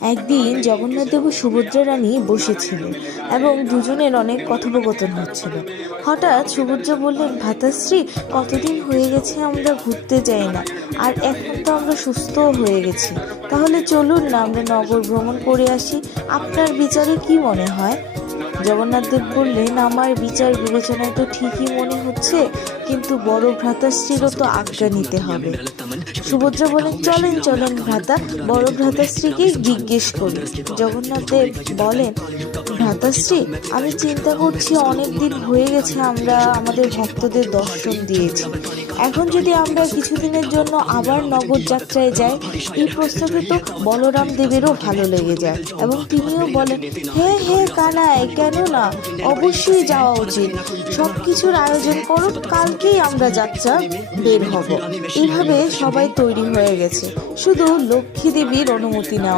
একদিন জগন্নাথদেব ও সুভদ্রা রানী বসেছিলেন এবং দুজনের অনেক কথোপকথন হচ্ছিল। হঠাৎ সুভদ্রা বললেন, ভ্রাতাশ্রী, কতদিন হয়ে গেছে আমরা ঘুরতে যাই না, আর এখন তো আমরা সুস্থও হয়ে গেছি, তাহলে চলুন না আমরা নগর ভ্রমণ করে আসি। আপনার বিচারে কি মনে হয়? জগন্নাথদেব বললেন, আমার বিচার বিবেচনায় তো ঠিকই মনে হচ্ছে, কিন্তু বড় ভ্রাতাশ্রীরও তো আজ্ঞা নিতে হবে। সুভদ্রা বলেন, চলেন চলেন ভ্রাতা, বড় ভ্রাতাশ্রীকে জিজ্ঞেস করি। জগন্নাথদেব বলেন, ভ্রাতাশ্রী, আমি চিন্তা করছি, অনেক দিন হয়ে গেছে আমরা আমাদের ভক্তদের দর্শন দিয়েছি, এখন যদি আমরা কিছুদিনের জন্য আবার নগর যাত্রায় যাই, এই প্রস্তাবে তো বলরাম দেবেরও ভালো লেগে যায় এবং তিনিও বলেন, হ্যাঁ হ্যাঁ কানাই, কেন না, অবশ্যই যাওয়া উচিত, সবকিছুর আয়োজন করো, কালকেই আমরা যাত্রা বের হব। এইভাবে সবাই তৈরি হয়ে গেছে, শুধু লক্ষ্মী দেবীর অনুমতি নেওয়া